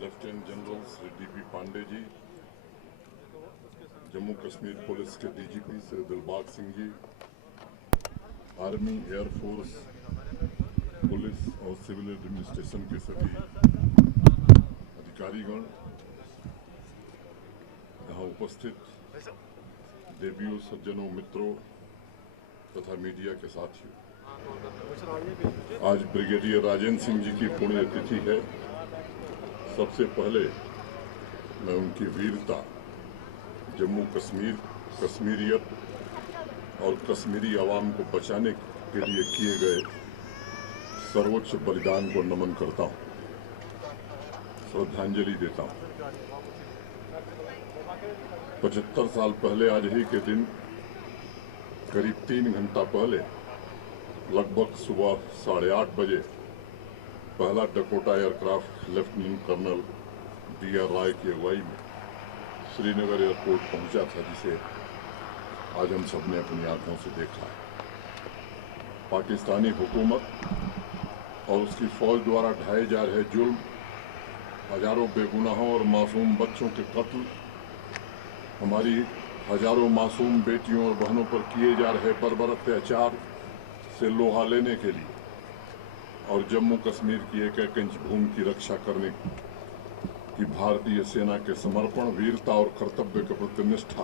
Lieutenant general Shri DP Pandey ji, Jammu Kashmir police के DGP Shri Dilbag Singh ji, army, air force, police और civil administration के सभी अधिकारीगण, यहाँ उपस्थित देवियों, सज्जनों, मित्रों तथा मीडिया के साथियों, आज ब्रिगेडियर राजेंद्र सिंह जी की पुण्यतिथि है। सबसे पहले मैं उनकी वीरता, जम्मू कश्मीर, कश्मीरियत और कश्मीरी आवाम को बचाने के लिए किए गए सर्वोच्च बलिदान को नमन करता हूँ, श्रद्धांजलि देता हूँ। 75 साल पहले आज ही के दिन, करीब 3 घंटा पहले, लगभग सुबह 8:30 बजे पहला Dakota aircraft lieutenant colonel D.R. Rai की अगुवाई में श्रीनगर एयरपोर्ट पहुंचा था, जिसे आज हम सबने अपनी आंखों से देखा है। पाकिस्तानी हुकूमत और उसकी फौज द्वारा ढाए जा रहे जुल्म, हजारों बेगुनाहों और मासूम बच्चों के कत्ल, हमारी हजारों मासूम बेटियों और बहनों पर किए जा रहे बर्बर अत्याचार से लोहा लेने के लिए और जम्मू कश्मीर की एक एक इंच भूमि की रक्षा करने की भारतीय सेना के समर्पण, वीरता और कर्तव्य के प्रति निष्ठा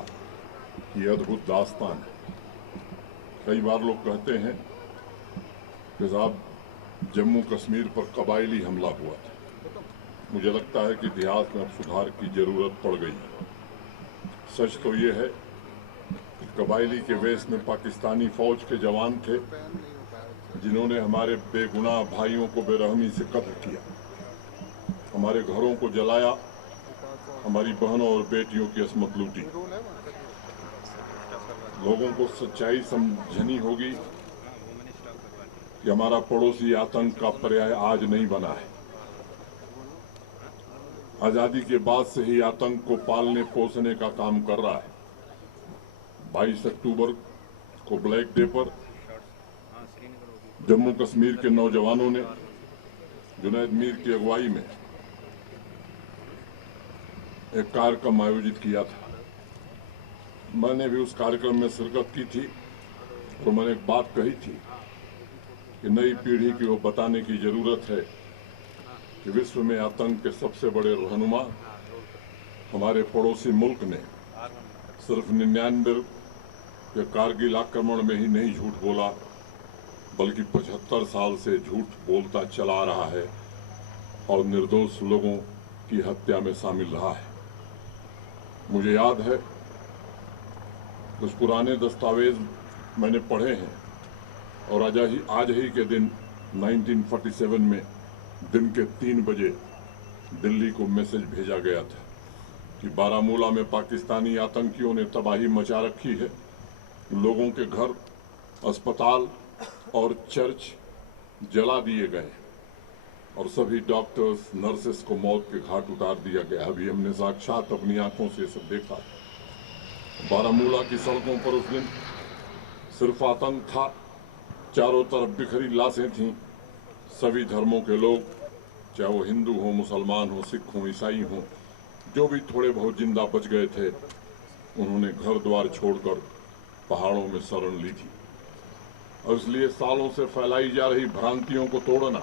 की अद्भुत दास्तान है। कई बार लोग कहते हैं कि साहब, जम्मू कश्मीर पर कबायली हमला हुआ था। मुझे लगता है कि इतिहास में अब सुधार की जरूरत पड़ गई है। सच तो ये है कि कबायली के वेश में पाकिस्तानी फौज के जवान थे, जिन्होंने हमारे बेगुनाह भाइयों को बेरहमी से कत्ल किया, हमारे घरों को जलाया, हमारी बहनों और बेटियों की असमत लूटी। लोगों को सच्चाई समझनी होगी कि हमारा पड़ोसी आतंक का पर्याय आज नहीं बना है। आजादी के बाद से ही आतंक को पालने पोसने का काम कर रहा है। 22 अक्टूबर को ब्लैक डे पर जम्मू कश्मीर के नौजवानों ने जुनैद मीर की अगुवाई में एक कार्यक्रम आयोजित किया था। मैंने भी उस कार्यक्रम में शिरकत की थी और मैंने एक बात कही थी कि नई पीढ़ी को बताने की जरूरत है कि विश्व में आतंक के सबसे बड़े रहनुमा हमारे पड़ोसी मुल्क ने सिर्फ 99 के कारगिल आक्रमण में ही नहीं झूठ बोला, बल्कि 75 साल से झूठ बोलता चला रहा है और निर्दोष लोगों की हत्या में शामिल रहा है। मुझे याद है, कुछ पुराने दस्तावेज मैंने पढ़े हैं और आज ही के दिन 1947 में दिन के 3 बजे दिल्ली को मैसेज भेजा गया था कि बारामूला में पाकिस्तानी आतंकियों ने तबाही मचा रखी है, लोगों के घर, अस्पताल और चर्च जला दिए गए और सभी डॉक्टर्स, नर्सेस को मौत के घाट उतार दिया गया। अभी हमने साक्षात अपनी आंखों से सब देखा। बारामूला की सड़कों पर उस दिन सिर्फ आतंक था, चारों तरफ बिखरी लाशें थीं। सभी धर्मों के लोग, चाहे वो हिंदू हो, मुसलमान हो, सिख हो, ईसाई हो, जो भी थोड़े बहुत जिंदा बच गए थे, उन्होंने घर द्वार छोड़कर पहाड़ों में शरण ली थी। और इसलिए सालों से फैलाई जा रही भ्रांतियों को तोड़ना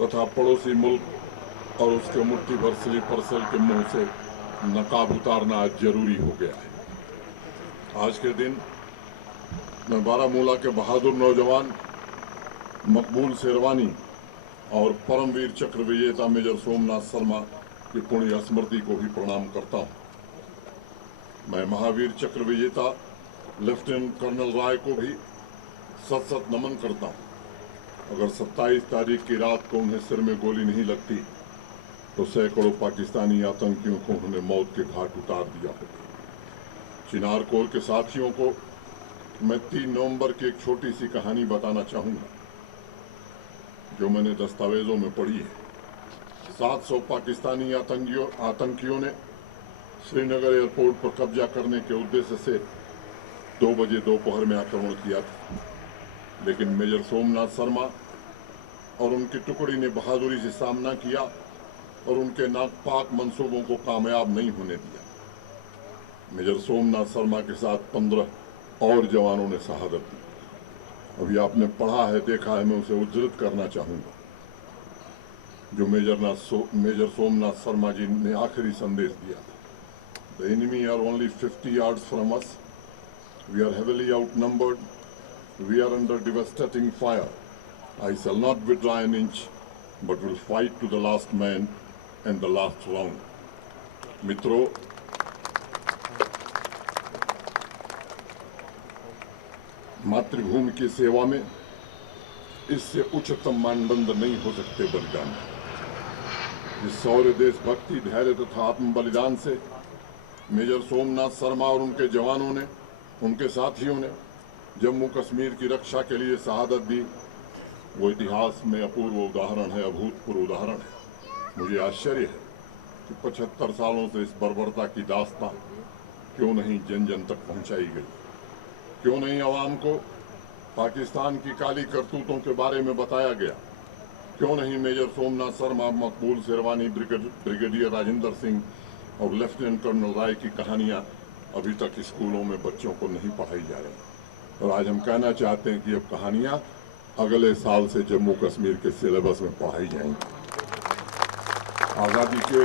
तथा पड़ोसी मुल्क और उसके मुट्ठी भर स्लीपर सेल के मुंह से नकाब उतारना आज जरूरी हो गया है। आज के दिन मैं बारामूला के बहादुर नौजवान मकबूल शेरवानी और परमवीर चक्र विजेता मेजर सोमनाथ शर्मा की पुण्य स्मृति को भी प्रणाम करता हूं। मैं महावीर चक्र विजेता लेफ्टिनेंट कर्नल राय को भी सत नमन करता हूं। अगर 27 तारीख की रात को उन्हें सिर में गोली नहीं लगती तो सैकड़ों पाकिस्तानी आतंकियों को उन्होंने मौत के घाट उतार दिया होता। चिनार कोर के साथियों को मैं 3 नवंबर की एक छोटी सी कहानी बताना चाहूंगा, जो मैंने दस्तावेजों में पढ़ी है। 700 पाकिस्तानी आतंकियों ने श्रीनगर एयरपोर्ट पर कब्जा करने के उद्देश्य से 2 बजे दोपहर में आक्रमण किया था, लेकिन मेजर सोमनाथ शर्मा और उनकी टुकड़ी ने बहादुरी से सामना किया और उनके नापाक मंसूबों को कामयाब नहीं होने दिया। मेजर सोमनाथ शर्मा के साथ 15 और जवानों ने शहादत दी। अभी आपने पढ़ा है, देखा है, मैं उसे उद्धृत करना चाहूंगा जो मेजर सोमनाथ शर्मा जी ने आखिरी संदेश दिया था। The enemy are only 50 yards from us. We are heavily outnumbered. We are under devastating fire. I shall not withdraw an inch, but will fight to the last man and the last round. मित्रों, मातृभूमि की सेवा में इससे उच्चतम मानदंड नहीं हो सकते बलिदान। इस शौर्य, देशभक्ति, धैर्य तथा आत्म बलिदान से मेजर सोमनाथ शर्मा और उनके जवानों ने, उनके साथियों ने जम्मू कश्मीर की रक्षा के लिए शहादत दी। वो इतिहास में अपूर्व उदाहरण है, अभूतपूर्व उदाहरण है। मुझे आश्चर्य है कि 75 सालों से इस बर्बरता की दास्तां क्यों नहीं जन जन तक पहुंचाई गई, क्यों नहीं आवाम को पाकिस्तान की काली करतूतों के बारे में बताया गया, क्यों नहीं मेजर सोमनाथ शर्मा, मकबूल शेरवानी, ब्रिगेडियर राजेंद्र सिंह और लेफ्टिनेंट कर्नल राय की कहानियां अभी तक स्कूलों में बच्चों को नहीं पढ़ाई जा रही। और आज हम कहना चाहते हैं कि अब कहानियां अगले साल से जम्मू कश्मीर के सिलेबस में पढ़ाई जाएंगी। आज़ादी के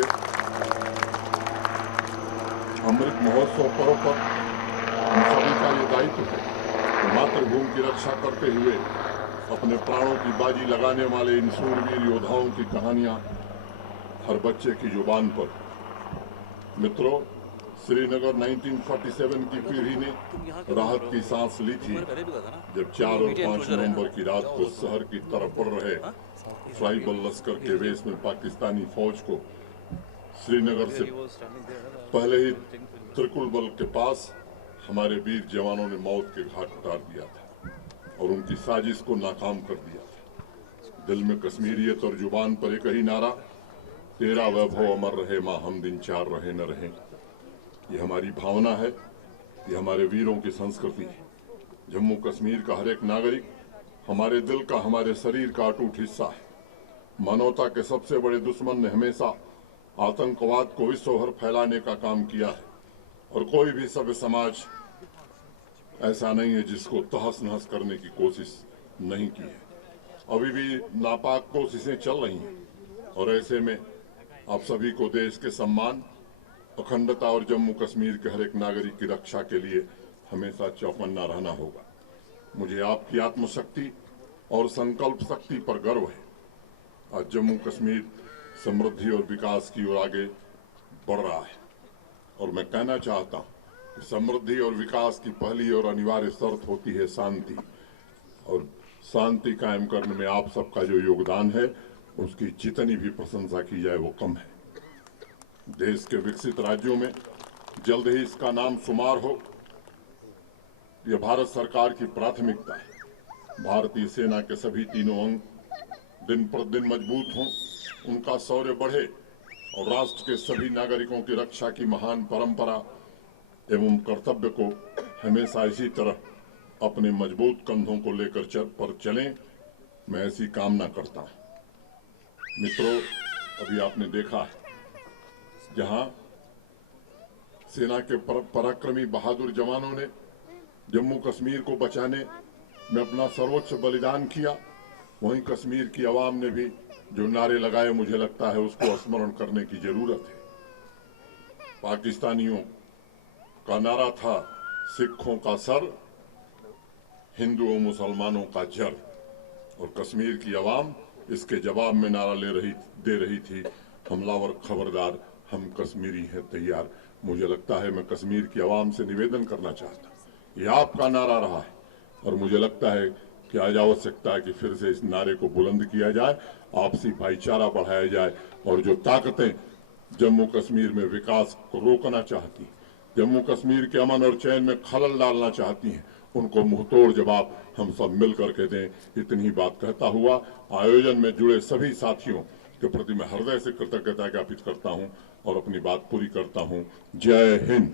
अमृत महोत्सव पर्व पर हम सभी का ये दायित्व है कि मातृभूमि की रक्षा करते हुए अपने प्राणों की बाजी लगाने वाले इन शूरवीर योद्धाओं की कहानियां हर बच्चे की जुबान पर। मित्रों, श्रीनगर 1947 की पीढ़ी ने राहत की सांस ली थी जब 4 और 5 नवंबर की रात को शहर की तरफ बढ़ रहे ट्राइबल लश्कर के वेश में पाकिस्तानी फौज को श्रीनगर से पहले ही त्रिकुल बल के पास हमारे वीर जवानों ने मौत के घाट उतार दिया था और उनकी साजिश को नाकाम कर दिया था। दिल में कश्मीरियत और जुबान पर एक ही नारा, तेरा वैभव अमर रहे माँ हम दिन चार रहे न रहे। ये हमारी भावना है, ये हमारे वीरों की संस्कृति है। जम्मू कश्मीर का हर एक नागरिक हमारे दिल का, हमारे शरीर का अटूट हिस्सा है। मानवता के सबसे बड़े दुश्मन ने हमेशा आतंकवाद को विश्व भर फैलाने का काम किया है और कोई भी सभ्य समाज ऐसा नहीं है जिसको तहस नहस करने की कोशिश नहीं की है। अभी भी नापाक कोशिशें चल रही हैं और ऐसे में आप सभी को देश के सम्मान, अखंडता और जम्मू कश्मीर के हर एक नागरिक की रक्षा के लिए हमेशा चौकन्ना रहना होगा। मुझे आपकी आत्मशक्ति और संकल्प शक्ति पर गर्व है। आज जम्मू कश्मीर समृद्धि और विकास की ओर आगे बढ़ रहा है और मैं कहना चाहता हूँ कि समृद्धि और विकास की पहली और अनिवार्य शर्त होती है शांति, और शांति कायम करने में आप सबका जो योगदान है उसकी जितनी भी प्रशंसा की जाए वो कम है। देश के विकसित राज्यों में जल्द ही इसका नाम शुमार हो, यह भारत सरकार की प्राथमिकता है। भारतीय सेना के सभी तीनों अंग दिन प्रतिदिन मजबूत हों, उनका शौर्य बढ़े और राष्ट्र के सभी नागरिकों की रक्षा की महान परंपरा एवं कर्तव्य को हमेशा इसी तरह अपने मजबूत कंधों को लेकर चलें, मैं ऐसी कामना करता हूं। मित्रों, अभी आपने देखा है जहां सेना के पराक्रमी बहादुर जवानों ने जम्मू कश्मीर को बचाने में अपना सर्वोच्च बलिदान किया, वहीं कश्मीर की आवाम ने भी जो नारे लगाए, मुझे लगता है उसको स्मरण करने की जरूरत है। पाकिस्तानियों का नारा था सिखों का सर, हिंदुओं मुसलमानों का जर, और कश्मीर की आवाम इसके जवाब में नारा दे रही थी, हमलावर खबरदार, हम कश्मीरी हैं तैयार। मुझे लगता है मैं कश्मीर की आवाम से निवेदन करना चाहता हूं, ये आपका नारा रहा है और मुझे लगता है कि आज आवश्यकता है कि फिर से इस नारे को बुलंद किया जाए, आपसी भाईचारा बढ़ाया जाए और जो ताकतें जम्मू कश्मीर में विकास को रोकना चाहती, जम्मू कश्मीर के अमन और चैन में खलल डालना चाहती हैं, उनको मुंहतोड़ जवाब हम सब मिल करके दें। इतनी बात कहता हुआ आयोजन में जुड़े सभी साथियों के प्रति मैं हृदय से कृतज्ञता ज्ञापित करता हूं और अपनी बात पूरी करता हूं। जय Hind.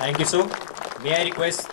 Thank you sir. May I request